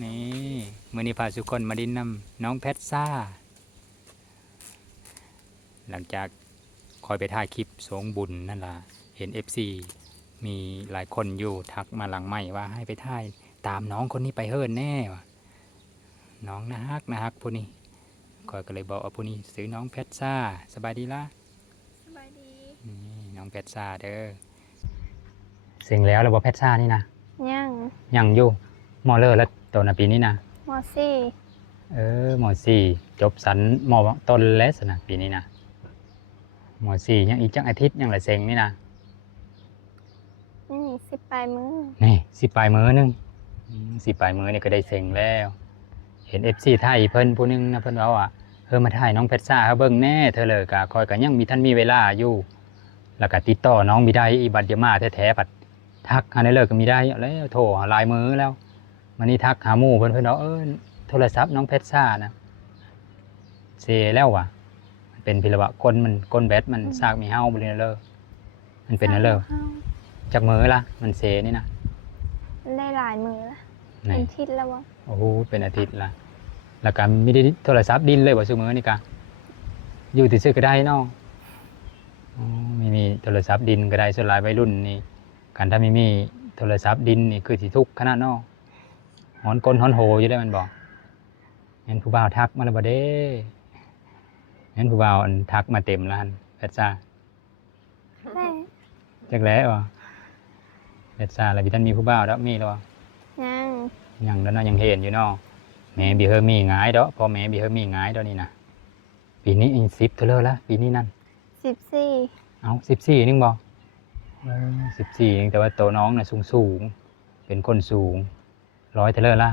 นี่มื้อนี้พาทุกคนมาดินน้ำน้องแพทซ่าหลังจากคอยไปถ่ายคลิปสงบุญนั่นล่ะเห็น FC มีหลายคนอยู่ทักมาหลังใหม่ว่าให้ไปถ่ายตามน้องคนนี้ไปเฮิรนแน่ว่ะน้องนะฮักผู้นี้คอยก็เลยบอกว่าผู้นี้ซื้อน้องแพทซ่าสบายดีล่ะสบายดีนี่น้องแพทซ่าเด้อเสียงแล้วเราบอกแพทซ่านี่นะยังอยู่มอเลอร์แล้วตัวนาปีนี้นะมอสี่มสี่จบสันมต้นเลสนะปีนี้นะมสี่ยังอีกจังอาทิตย์ยังหลายเซงนี่นะนี่10 ปลายมือนี่10 ปลายมือนึง10 ปลายมือนี่ก็ได้เซงแล้วเห็น FC ไทยเพิ่นผู้นึงนะเพิ่นว่ามาถ่ายน้องเพชรซ่าเบิ่งแน่เธอเลยกะคอยก็ยังมีท่านมีเวลาอยู่แล้วก็ติดต่อน้องมีได้อีบัดยามาแท้ๆปัดทักหาได้เลยก็มีได้แล้วโทรหาลายมือแล้ววันนี้ทักหาหมู่เพิ่นว่าโทรศัพท์น้องเพชรซ่านะเสียแล้วว่ะเป็นพิระวะก้นแบตมันซากมีเฮาบ่เลยเลยมันเป็นนั่นเลยจากมือละมันเสียนี่นะได้หลายมือละเป็นอาทิตย์แล้ววะโอ้โหเป็นอาทิตย์ละแล้วก็ไม่ได้โทรศัพท์ดินเลยว่าซุมื้อนี่กะอยู่ที่ซื้อก็ได้เนาะไม่มีโทรศัพท์ดินก็ได้ส่วนหลายวัยรุ่นนี่กันถ้าไม่มีโทรศัพท์ดินนี่คือสิทุกข์ขนาดเนาะหอนก้นหอนโหอยู่ได้มันบอกเห็นผู้บ่าวทักมาแล้วบ่เด้เห็นผู้บ่าวทักมาเต็มแล้วหั่นแพทซ่าจักแล้วแพทซ่าแล้วพี่ท่านมีผู้บ่าวแล้วมีแล้วยังแล้วเนาะยังเห็นอยู่เนาะแม่บีเฮอมีง่ายเด้อพ่อแม่บีเฮอมีง่ายเด้อนี่นะปีนี้อีก10เท่าละปีนี้นั่น14เอา14นึงบ่14นึงแต่ว่าตัวน้องน่ะสูงเป็นคนสูง100เท่าละ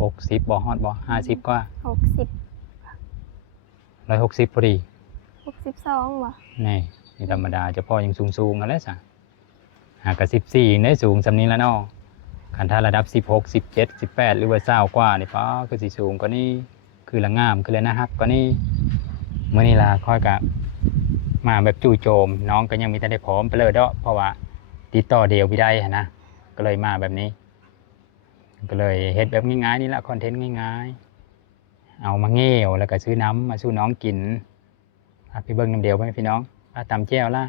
60บ่ฮอดบ่50กว่า160พอดี62บ่นี่ธรรมดาเฉพาะยังสูงนั่นแหละซะหากก็14ได้สูงซำนี้แล้วเนาะคันถ้าระดับ16 17 18หรือว่า20กว่านี่ป้าคือสิสูงกว่านี้คือละงามคือละน่าฮักกว่านี้มื้อนี้ล่ะค่อยก็มาแบบจู่โจมน้องก็ยังมีแต่ได้พร้อมไปเลยเด้อเพราะว่าติดต่อเดียวบ่ได้หั่นนะก็เลยมาแบบนี้ก็เลยเฮ็ดแบบง่ายๆนี่ละคอนเทนต์ง่ายๆเอามาเงี้ยวแล้วก็ซื้อน้ำมาสู้น้องกินพี่เบิ้งน้ำเดียวไปพี่น้องตำแจ่วล่ะ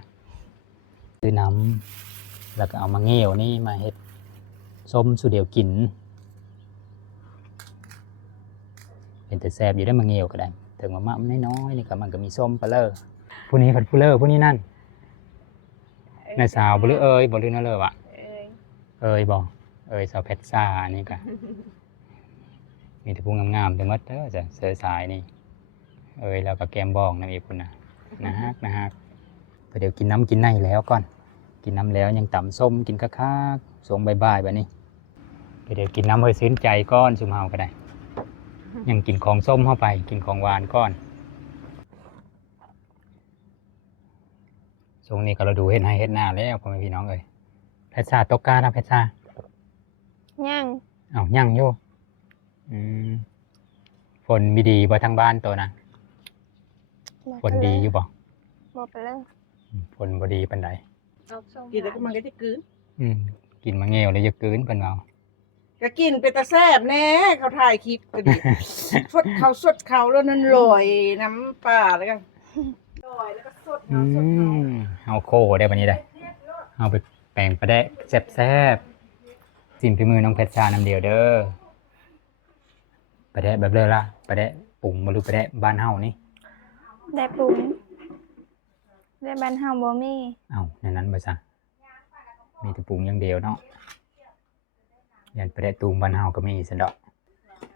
ซื้อน้ำแล้วก็เอามาเงี้ยวนี่มาเฮ็ดส้มสู้เดียวกินเป็นแต่แซ่บอยู่ได้มาเงี้ยวก็ได้ถึงว่ามันน้อยๆนี่ก็มันก็มีส้มปลาเลอผู้นี้ผัดผู้เลอผู้นี้นั่นนายสาวบ่หรือบ่หรือนั่นเลยวะบ่สาวเพชรซ่านี่ก็มีแต่ผู้งามๆแต่หมดเด้อจ้ะเสื้อสายนี่แล้วก็แกมบองนะมีพุ่นนะฮักเดี๋ยวกินน้ำกินในแล้วก่อนกินน้ำแล้วยังต่ำส้มกินคักๆสงบ่ายๆแบบนี้เดี๋ยวกินน้ำเพื่อซื้นใจก้อนซุมเฮาก็ได้ยังกินของส้มเข้าไปกินของหวานก้อนช่วงนี้ก็เราดูเฮ็ดให้เฮ็ดหน้าแล้วพ่อแม่พี่น้องเพชรซ่าตกกานะเพชรซ่ายังอยู่ฝนมีดีบ่ทางบ้านตัวนะฝนดีอยู่บ่ไปเลยฝนบ่ดีปานใดกินแล้วก็มันก็จะกืนกินมาเงี้ยวเลยจะกืนเพิ่นเอาก็กินเป็นตาแซ่บแน่เขาถ่ายคลิปก็ดีสดเขาแล้วนั่นลอยน้ำปลาแล้วกันลอยแล้วก็สดเอาโคได้บัดนี้ได้เอาไปแปลงปลาแดะแซ่บสิ่งฝีมือน้องเพชรชาน้ำเดียวเด้อปลาแดะแบบเลยล่ะปลาแดะปรุงบ่รู้ปลาแดะบ้านเฮานี่ได้ปรุงได้บ้านเฮาบ่มีในนั้นบ่ซะมีแต่ปรุงอย่างเดียวเนาะยันปลาแดะตูมบ้านเฮาก็มีซั่นดอก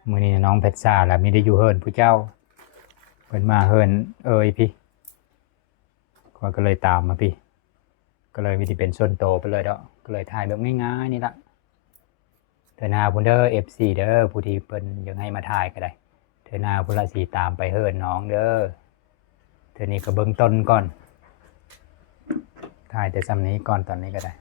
มื้อนี้น้องเพชรชาล่ะมีได้อยู่เฮิรนผู้เจ้าเพิ่นมาเฮิรนพี่ก็เลยตามมาพี่ก็เลยมีที่เป็นส่วนโตไปเลยเด้อก็เลยถ่ายแบบง่ายๆนี่ล่ะเธอหน้าพุ่นเด้อ FC เด้อผู้ที่เพิ่นยังให้มาถ่ายก็ได้เธอหน้าพุ่นละสิตามไปเฮิรนน้องเด้อเธอนี่ก็เบิ่งต้นก่อนถ่ายแต่ซ้ำนี้ก่อนตอนนี้ก็ได้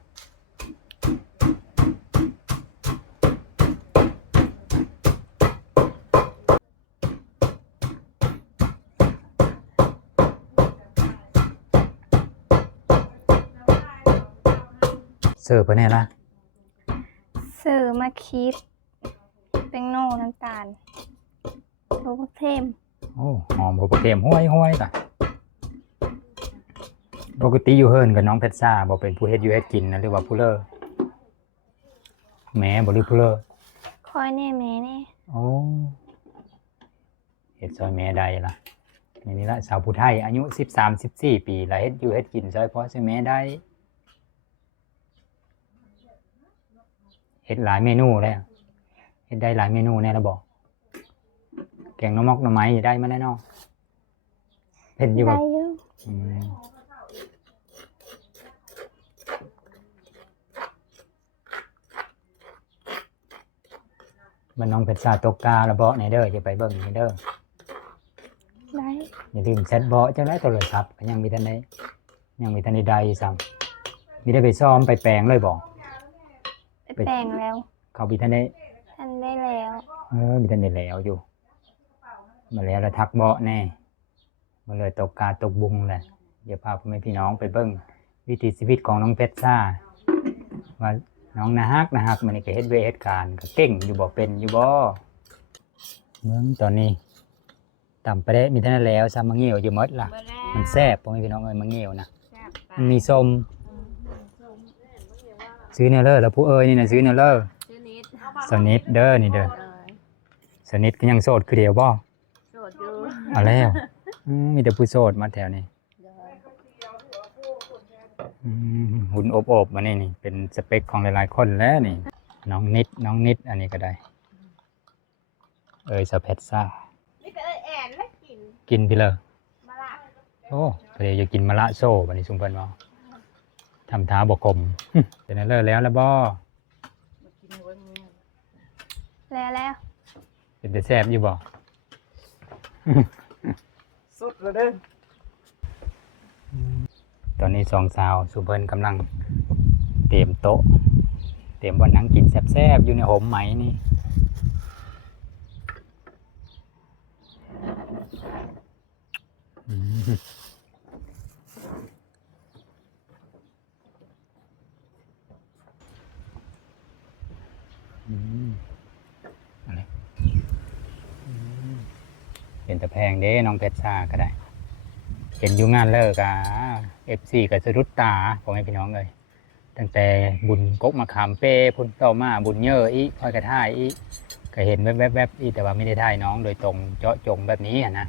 เสิร์ฟไปแน่ล่ะเสิร์ฟมาคิด แป้งโนน้ำตาลโลโกเทม โอ้หอมโปรเกมห้วยๆก่ะปกติอยู่เฮิร์นกับน้องเพชรซ่าบ่เป็นผู้เฮ็ดอยู่เฮ็ดกินนะหรือว่าผู้เลอแหม่บ่หรือผู้เลอ คอยแน่แม่แน่ โอ้เฮ็ดซอยแม่ได้ล่ะนี่ละสาวผู้ไทยอายุ13-14 ปีแล้วเฮ็ดอยู่เฮ็ดกินซอยพ่อซอยแม่ได้เฮ็ดหลายเมนูแล้วเฮ็ดได้หลายเมนูแน่แล้วบ่แกงหน่อมอกหน่อไม้ได้มาแน่เนาะเฮ็ดอยู่บ่ ได้อยู่ อืมมันน้องเพชรซาตกกาละเบาะในเด้ออย่าไปเบิ่งในเด้อ ได้ อย่าลืมแชทเบาะจังได๋โทรศัพท์ก็ยังมีทันได้ใดซ้ำมีได้ไปซ้อมไปแปลงเลยบ่ ไปแปลงแล้ว เขามีทันได้ ทันได้แล้ว มีทันได้แล้วอยู่มาแล้วทักเบาะแน่มาเลยตกกาตกบุงแหละเดี๋ยวพาพ่อแม่พี่น้องไปเบิ่งวิถีชีวิตของน้องเพชรซ่าว่าน้องนะฮักมันนี่ก็เฮ็ดเวรเฮ็ดการก็เก่งอยู่บ่เป็นอยู่บ่เมืองตอนนี้ต่ำไปได้มีเท่านั้นแล้วซ้ำมะเงี่ยวอยู่หมดล่ะมันแซ่บพ่อแม่พี่น้องเอ้ยมะเงี่ยวนะมันมีส้มซื้อแนวเลอแล้วผู้เอ้ยนี่น่ะซื้อแนวเลอสนิทเด้อนี่เด้อสนิทก็ยังโสดคือเดียวบ่ โสดอยู่ เอาแล้วมีแต่ผู้โสดมาแถวนี้หุ่นอบๆมานี่เป็นสเปคของหลายๆคนแล้วนี่น้องนิดอันนี้ก็ได้สะเพชรซ่า นี่ก็แอนแล้วกิน กินพี่เลย มะละ โอ้ประเดี๋ยวจะกินมะละโซ่บัดนี้ซุมเพิ่นว่าทำท้าบ่กลมเป็นอันแล้วบ่ แล้ว เป็นแต่แซ่บอยู่บ่ สุดแล้วเด้อ ตอนนี้สองสาวซุมเพิ่นกำลังเตรียมโต๊ะเตรียมบ่นั่งกินแซ่บๆอยู่ในหมไหมนี่อะไรเป็นตะแพงเด้น้องเพชรชาก็ได้เห็นอยู่งานเลิกFC กับสะดุดตาพ่อแม่พี่น้องเลยตั้งแต่บุญกกมะขามเป้พุ่นต่อมาบุญเยอะอีค่อยกระท่ายอีก็เห็นแวบๆอีแต่ว่าไม่ได้ถ่ายน้องโดยตรงเจาะจงแบบนี้นะ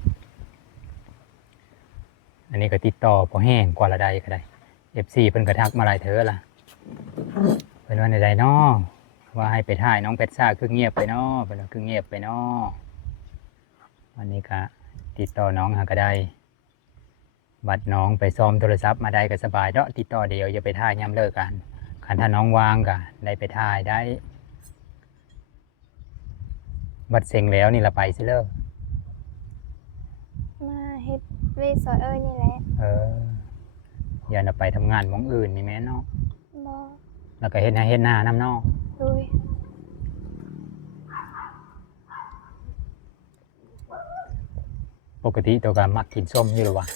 อันนี้ก็ติดต่อพอแห้งกว่าละใดก็ได้ FC เพิ่นกระทักมาหลายเธอล่ะเพิ่นว่าในใดน้อว่าให้ไปถ่ายน้องเพชรชาคือเงียบไปน้อเพิ่นว่าคือเงียบไปน้อวันนี้ก็ติดต่อน้องหาก็ได้บัดน้องไปซ้อมโทรศัพท์มาได้ก็สบายเนาะติดต่อเดียวอย่าไปถ่ายย่ำเลิกกันคันถ้าน้องวางก็ได้ไปถ่ายได้บัดเซ็งแล้วนี่ละไปสิเลิก มาเฮ็ดเวทซอยเอ้ยนี่แหละ อย่าน่ะไปทำงานหม้องอื่นนี่แม่เนาะ บ่ แล้วก็เฮ็ดหน้าน้ำเนาะ โดย ปกติตัวก็มักกินส้มอยู่หรอวะ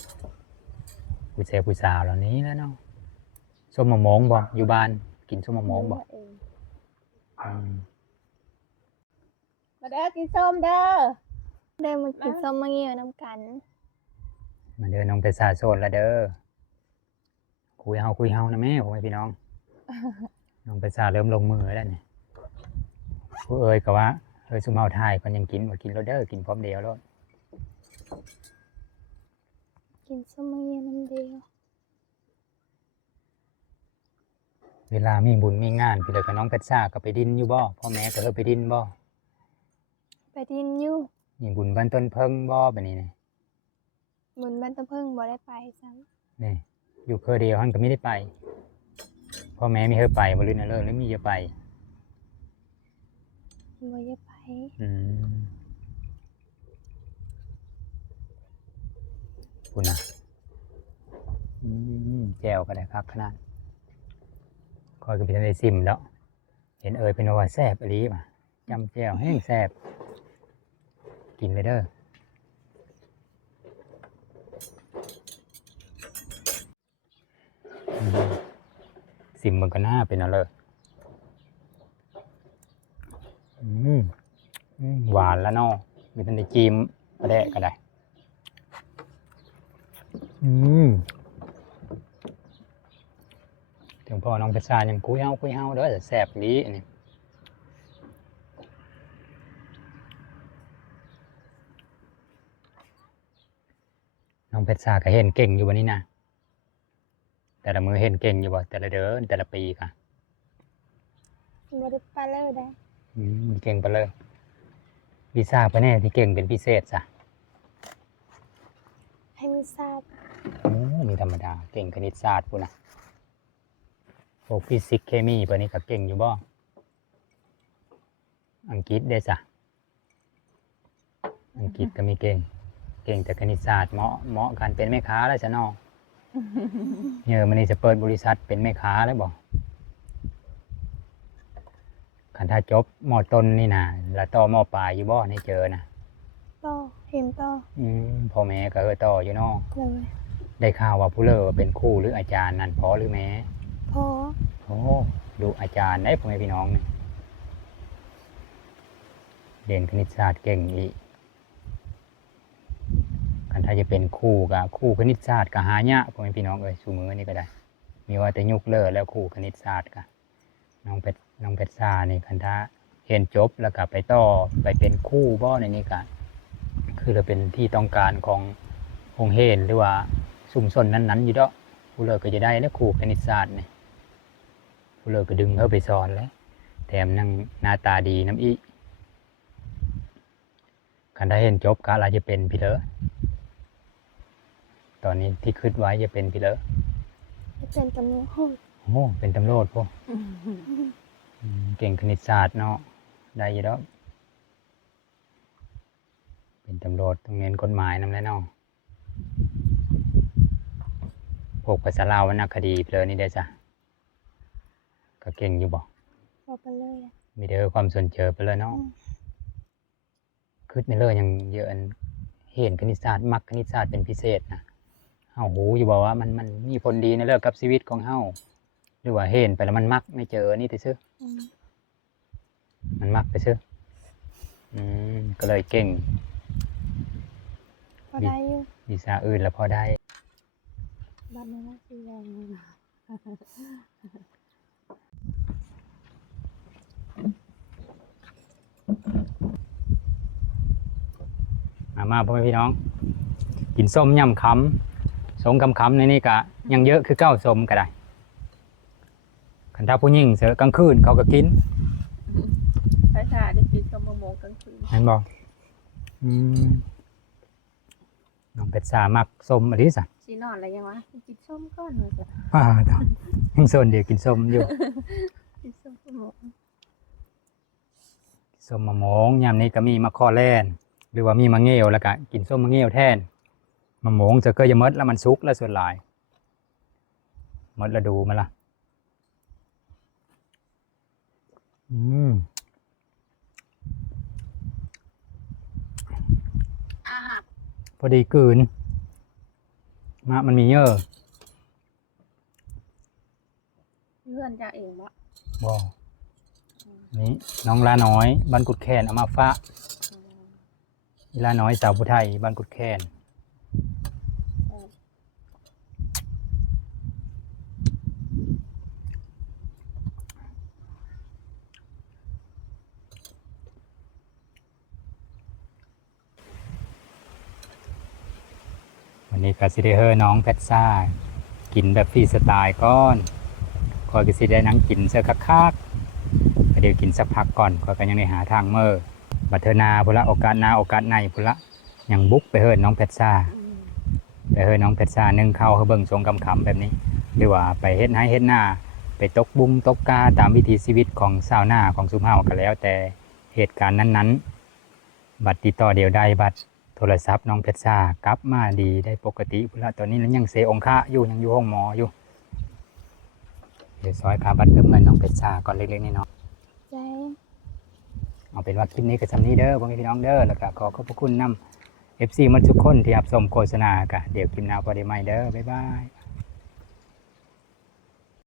ผู้สาวเหล่านี้แล้วเนาะส้มมะม่วงบ่อยู่บ้านกินส้มมะม่วงบ่อืม มาเด้อกินส้มเด้อ ได้มากินส้มมะเงี่ยวน้ำกัน มาเด้อน้องไปซาโซนละเด้อคุยเฮานะแม่ผมให้พี่น้อง น้องไปซาเริ่มลงมือแล้วนี่ผู้เอ่ยก็ว่าซุมเฮาทายก่อนยังกินบ่กินแล้วเด้อกินพร้อมเดียวแล้ว กินส้มมะเงี่ยวน้ำเดียว เวลามีบุญมีงานพี่เลยกับน้องเพชรซ่าก็ไปดินอยู่บ่พ่อแม่ก็ไปดินบ่ ไปดินอยู่ มีบุญบ้านต้นเพิ่งบ่แบบนี้นี่ บุญบ้านตะเพิ่งบ่ได้ไปซ้ำ นี่อยู่เคอเดียวหันก็ไม่ได้ไปพ่อแม่มีเฮอไปบ่ลืนน่ะเลยหรือมีจะไป บ่ได้ไป คุณน่ะแจวก็ได้ครับขนาดคอยก็เป็นได้ซิมแล้วเห็นเป็นว่าแซ่บอีหลีป่ะจำแจวแห้งแซ่บกินเลยเด้อซิมมันก็น่าเป็นอะไร หวานแล้วเนาะมีทันได้จิ้มก็ได้ก็ได้ถึงพ่อน้องเพชรชายังคุยเฮาเด้อแต่แซ่บดีอันนี้น้องเพชรชาก็เห็นเก่งอยู่วันนี้นะแต่ละมือเห็นเก่งอยู่บ่แต่ละเดือนแต่ละปีค่ะ บ่ได้ไปเลยได้ เก่งไปเลยวีซ่าไปแน่ที่เก่งเป็นพิเศษจ้ะ ให้มีทราบ มีธรรมดาเก่งคณิตศาสตร์พูนะพวกฟิสิกส์เคมีปนี้ก็เก่งอยู่บ่อังกฤษได้จ้ะอังกฤษก็มีเก่งแต่คณิตศาสตร์เหมาะกันเป็นแม่ค้าแล้วจ้ะน้องมันนี่จะเปิดบริษัทเป็นแม่ค้าแล้วบ่คันถ้าจบม.ต้นนี่นะแล้วต่อม.ปลายอยู่บ่ให้เจอนะ ต่อเห็นต่อ พ่อแม่ก็ต่ออยู่น้อง เลย ได้ข่าวว่าผู้เลิกเป็นครูหรืออาจารย์นั่นพอหรือแม่ พอ โอ้ดูอาจารย์ได้พ่อแม่พี่น้องนี่เรียนคณิตศาสตร์เก่งอีกคันถ้าจะเป็นครูกับครูคณิตศาสตร์ก็หายากพ่อแม่พี่น้องซุมื้อนี่ก็ได้มีว่าแต่ยุคเลิกแล้วครูคณิตศาสตร์ก็น้องเพชรซานี่คันถ้าเรียนจบแล้วก็ไปต่อไปเป็นครูบ่ในนี้ก็คือเราเป็นที่ต้องการของโรงเรียนหรือว่าชุมชนนั้นๆอยู่ดอกผู้เลิกก็จะได้แล้วครูคณิตศาสตร์นี่ผู้เลิกก็ดึงเขาไปสอนแล้วแถมนั่งหน้าตาดีน้ำอีคันถ้าเห็นจบก็อาจจะเป็นพี่เลอตอนนี้ที่คิดไว้จะเป็นพี่เลอ เป็นตำรวจ โอ้เป็นตำรวจพวกเก่งคณิตศาสตร์เนาะได้อยู่แล้วเป็นตำรวจต้องเรียนกฎหมายนำแล้วเนาะพวกภาษาลาววรรณคดีเพลินนี่ได้จ้ะก็เก่งอยู่บ่ บอกไปเลยอะ มีเด้อความสนใจไปเลยเนาะคิดในเรื่องยังเยอะเห็นคณิตศาสตร์มักคณิตศาสตร์เป็นพิเศษนะเฮาหูอยู่บอกว่ามันมีผลดีในเรื่องกับชีวิตของเฮาหรือว่าเห็นไปแล้วมันมักไม่เจอนี่ติซื่อมันมักไปซื่อก็เลยเก่ง พอได้อยู่ วิชาอื่นแล้วพอได้ บัดนี้นะสิยังมาพ่อแม่พี่น้องกินส้มยำคำสงคำในนี่กะยังเยอะคือเก้าส้มก็ได้คันถ้าผู้หญิงเสือกลางคืนเขาก็กิน ภาษาได้กินกับมะม่วงกลางคืน เห็นบอกน้องเป็ดสามักส้มอะไรสัก สีนอนอะไรยังวะกินส้มก้อนเลยจ้ะ ป้าดอกยังโซนเดียวกินส้มอยู่ กินส้มมะม่วง ส้มมะม่วงยามนี้ก็มีมะขอแล่นหรือว่ามีมะเงี้ยวแล้วก็กินส้มมะเงี้ยวแทนมะม่วงจะเกยจะมดแล้วมันสุกแล้วส่วนหลายมดแล้วดูมันล่ะพอดีกืนมันมีเยอะ เพื่อนจะเองวะ ว้าวนี่น้องลาน้อยบ้านกุดแคนเอามาฟ้าลาน้อยสาวผู้ไทยบ้านกุดแคนวันนี้ก็สิได้เฮอน้องแพทซ่ากินแบบฟรีสไตล์ก้อนคอยก็สิได้นั่งกินเสื้อคักๆเดี๋ยวกินสักพักก่อนคอยก็ยังได้หาทางเมื่อบัดเทอนาพุละโอกาสหน้าโอกาสในพุละยังบุกไปเฮอน้องแพทซ่าไปเฮอน้องแพทซ่านึ่งข้าวเฮอเบิ่งทรงคำแบบนี้หรือว่าไปเฮ็ดไร่เฮ็ดนาไปตกบุ้งตกกาตามวิถีชีวิตของชาวนาของซุมเฮาก็แล้วแต่เหตุการณ์นั้นๆบัดติดต่อเดียวได้บัดโทรศัพท์น้องเพชรซ่ากลับมาดีได้ปกติพุ่นละตอนนี้ยังเสองคะอยู่ยังอยู่ห้องหมออยู่เดี๋ยวซอยค่าบัตรเติมเงินน้องเพชรซ่าก่อนเล็กๆน้อย ใจ ๆเอาเป็นว่าคลิปนี้ก็สำนี้เด้อพ่อแม่พี่น้องเด้อแล้วก็ขอขอบพระคุณนำ FC หมดทุกคนที่รับชมโฆษณากะเดี๋ยวคลิปหน้าพอได้ใหม่เด้อบ๊ายบาย